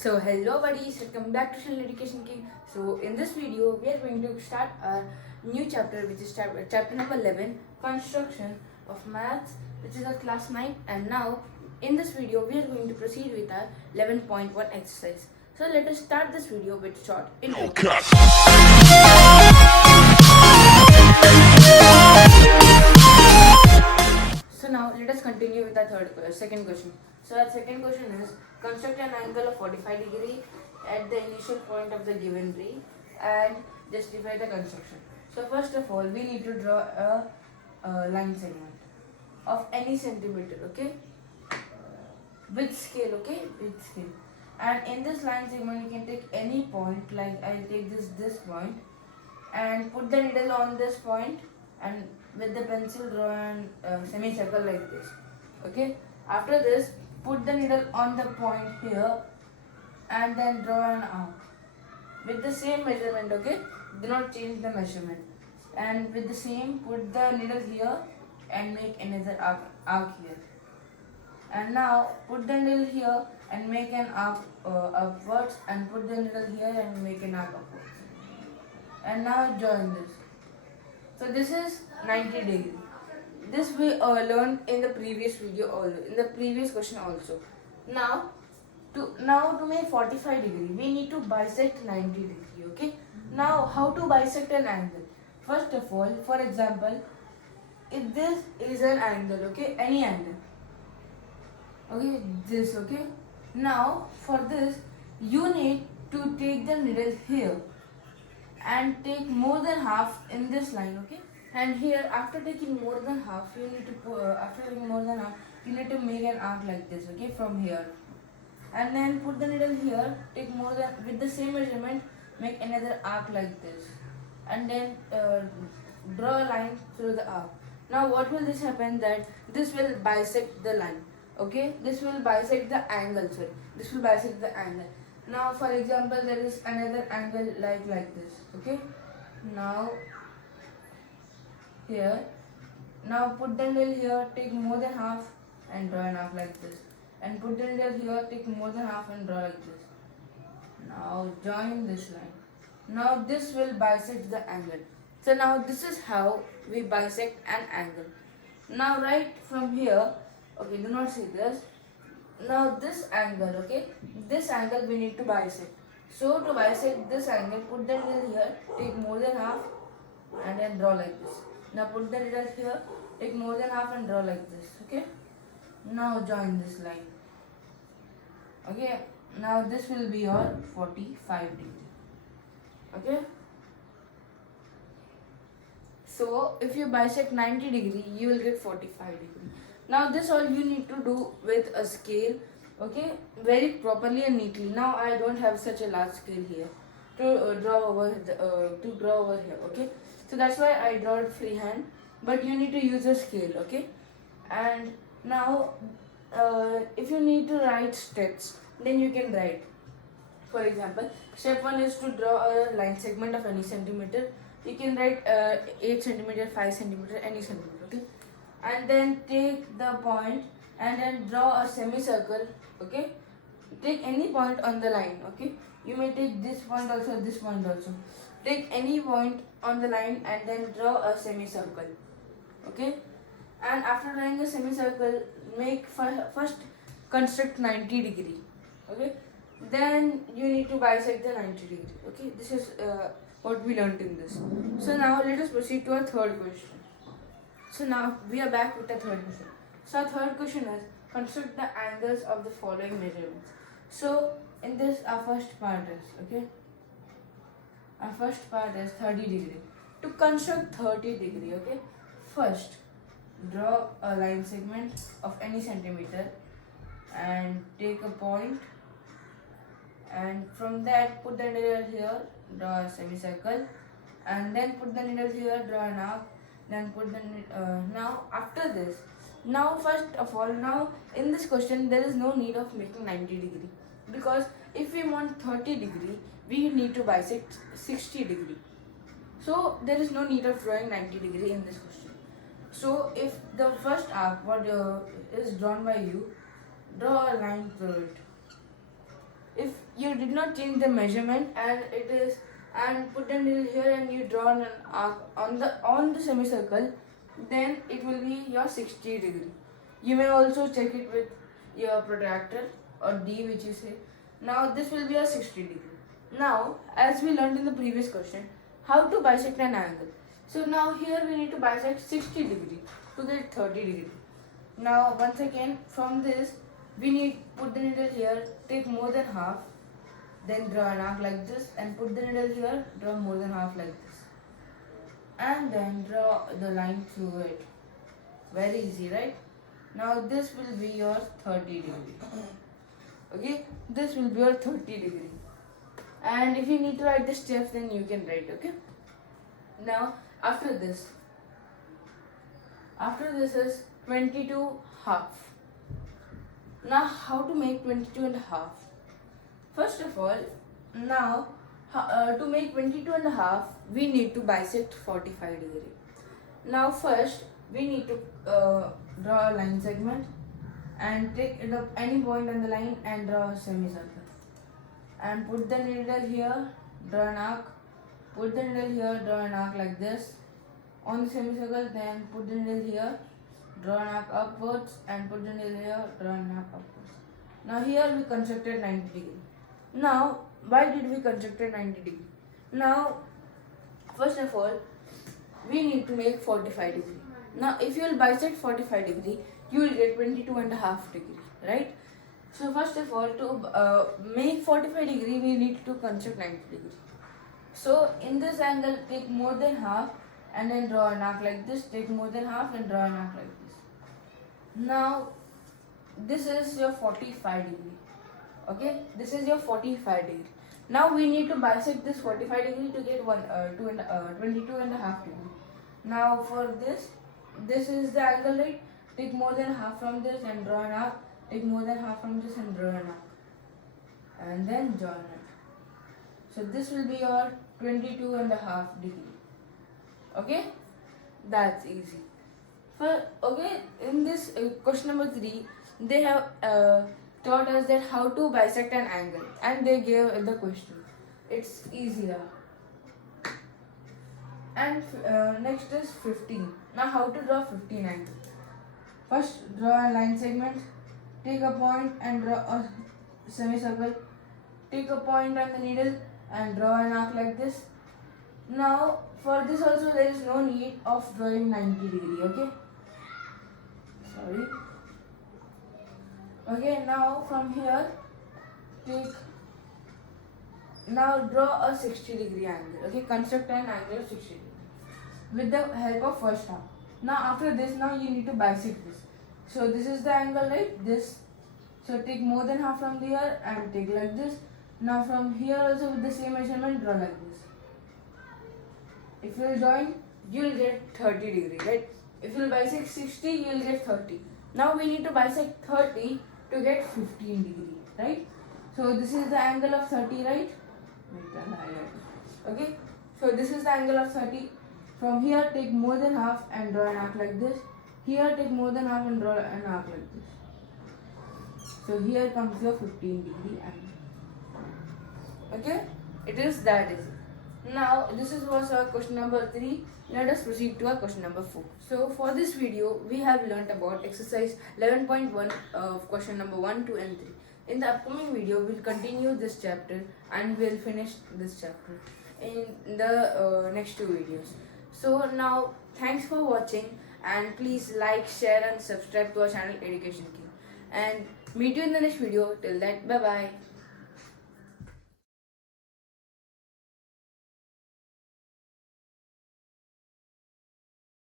So hello buddies, welcome back to Channel Education King. So in this video we are going to start our new chapter, which is chapter number 11, construction of maths, which is our class 9. And now in this video we are going to proceed with our 11.1 exercise. So let us start this video with short intro. So now let us continue with our second question. So our second question is, construct an angle of 45 degree at the initial point of the given ray and justify the construction. So first of all, we need to draw a line segment of any centimeter, okay, with scale, okay, with scale. And in this line segment, you can take any point. Like I'll take this point and put the needle on this point, and with the pencil draw a semicircle like this, okay. After this, put the needle on the point here and then draw an arc with the same measurement, okay. Do not change the measurement. And with the same, put the needle here and make another arc here. And now put the needle here and make an arc upwards, and put the needle here and make an arc upwards. And now join this. So this is 90 degree. This we learned in the previous video also, in the previous question also. Now to make 45 degree, we need to bisect 90 degree, okay. Now how to bisect an angle? First of all, for example, if this is an angle, okay, any angle, okay, this, okay. Now for this, you need to take the needle here and take more than half in this line, okay. And here, after taking more than half, you need to make an arc like this, okay, from here. And then put the needle here, take more than, with the same measurement, make another arc like this, and then draw a line through the arc. Now what will this happen, that this will bisect the line, okay. This will bisect the angle, sorry, this will bisect the angle. Now for example, there is another angle like this, okay. Now here, now put the needle here, take more than half and draw an arc like this, and put the needle here, take more than half and draw like this. Now join this line. Now this will bisect the angle. So now this is how we bisect an angle. Now right from here, okay, do not see this. Now this angle, okay, this angle we need to bisect. So to bisect this angle, put the needle here, take more than half and then draw like this. Now put the needle here, take more than half and draw like this, okay. Now join this line, okay. Now this will be your 45 degree, okay. So if you bisect 90 degree, you will get 45 degree. Now this all you need to do with a scale, okay, very properly and neatly. Now I don't have such a large scale here to draw over here, okay. So that's why I draw it freehand, but you need to use a scale, okay. And now if you need to write steps, then you can write. For example, step 1 is to draw a line segment of any centimeter. You can write 8 centimeter, 5 centimeter, any centimeter, okay. And then take the point and then draw a semicircle, okay. Take any point on the line, okay. You may take this point also, this point also. Take any point on the line and then draw a semicircle, okay. And after drawing a semicircle, make first construct 90 degree, okay. Then you need to bisect the 90 degree, okay. This is what we learnt in this. So now let us proceed to our third question. So now we are back with the third question. So our third question is, construct the angles of the following measurements. So in this, our first part is, okay, our first part is 30 degree. To construct 30 degree, okay, first draw a line segment of any centimeter and take a point, and from that put the needle here, draw a semicircle, and then put the needle here, draw an arc, then put the now after this, now first of all, now in this question there is no need of making 90 degree, because if we want 30 degree, we need to bisect 60 degree. So there is no need of drawing 90 degree in this question. So if the first arc what is drawn by you, draw a line through it. If did not change the measurement and put the needle here and you draw an arc on the semicircle, then it will be your 60 degree. You may also check it with your protractor or D, which you say. Now this will be a 60 degree. Now, as we learned in the previous question, how to bisect an angle. So now here we need to bisect 60 degree to get 30 degree. Now once again, from this we need put the needle here, take more than half, then draw an arc like this and put the needle here, draw more than half like this, and then draw the line through it. Very easy, right? Now this will be your 30 degree. Okay, this will be your 30 degree. And if you need to write the steps, then you can write. Okay. Now after this is 22 half. Now how to make 22 and a half? First of all, now to make 22 and a half, we need to bisect 45 degree. Now first we need to draw a line segment and take it up any point on the line and draw a semicircle. And put the needle here, draw an arc, put the needle here, draw an arc like this on the semicircle, then put the needle here, draw an arc upwards and put the needle here, draw an arc upwards. Now here we constructed 90 degree. Now why did we constructed 90 degree? Now first of all, we need to make 45 degree. Now if you will bisect 45 degree, you will get 22 and a half degree, right? So first of all, to make 45 degree, we need to construct 90 degree. So in this angle, take more than half and then draw an arc like this. Take more than half and draw an arc like this. Now this is your 45 degree. Okay, this is your 45 degree. Now we need to bisect this 45 degree to get 22 and a half degree. Now for this is the angle, right? Take more than half from this and draw an arc. Take more than half from this and draw an arc. And then join it. So this will be your 22 and a half degree. Okay? That's easy. In this question number 3, they have taught us that how to bisect an angle, and they gave the question. It's easier. And next is 15. Now how to draw 15 angle. First draw a line segment, take a point and draw a semicircle, take a point on the needle and draw an arc like this. Now for this also there is no need of drawing 90 degree, okay? Sorry. Okay, now from here draw a 60 degree angle. Okay, construct an angle of 60 degree with the help of first half. Now after this, now you need to bisect this. So this is the angle, right? This. So take more than half from here and take like this. Now from here also with the same measurement, draw like this. If you will join, you will get 30 degree, right? If you will bisect 60, you will get 30. Now we need to bisect 30 to get 15 degree, right? So this is the angle of 30, right? Okay. So this is the angle of 30. From here take more than half and draw an arc like this. Here take more than half and draw an arc like this. So here comes your 15 degree angle. Okay? It is that easy. Now this was our question number 3. Let us proceed to our question number 4. So for this video, we have learnt about exercise 11.1 of question number 1, 2 and 3. In the upcoming video, we'll continue this chapter and we'll finish this chapter in the next 2 videos. So now, thanks for watching and please like, share and subscribe to our channel Education King. And meet you in the next video. Till that, bye bye.